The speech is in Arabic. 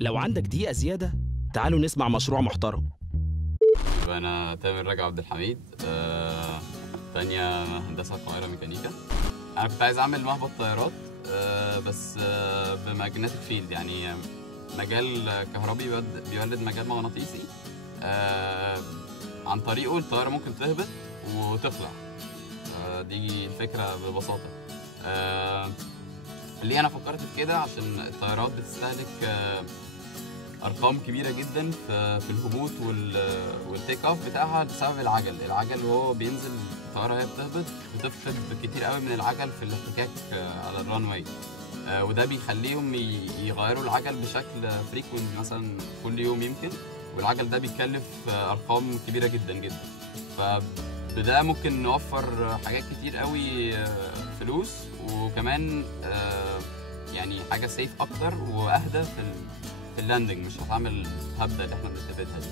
لو عندك دقيقة زيادة تعالوا نسمع مشروع محترم. أنا تامر راجع عبد الحميد، تانية هندسة القاهرة ميكانيكا. أنا كنت عايز أعمل مهبط طيارات، بس بماجنتيك فيلد، يعني مجال كهربي بيولد مجال مغناطيسي. عن طريقه الطيارة ممكن تهبط وتخلع. دي الفكرة ببساطة. ليه أنا فكرت في كده؟ عشان الطيارات بتستهلك ارقام كبيره جدا في الهبوط والتيك اوف بتاعها بسبب العجل وهو بينزل الطياره هي بتهبط بتفقد كتير قوي من العجل في الاحتكاك على الران واي. وده بيخليهم يغيروا العجل بشكل فريكوينت، مثلا كل يوم يمكن، والعجل ده بيكلف ارقام كبيره جدا جدا. فبده ممكن نوفر حاجات كتير قوي، فلوس، وكمان يعني حاجه سيف اكتر واهدى في اللاندنج، مش هتعمل الهبده اللي احنا بنستفيدها دي.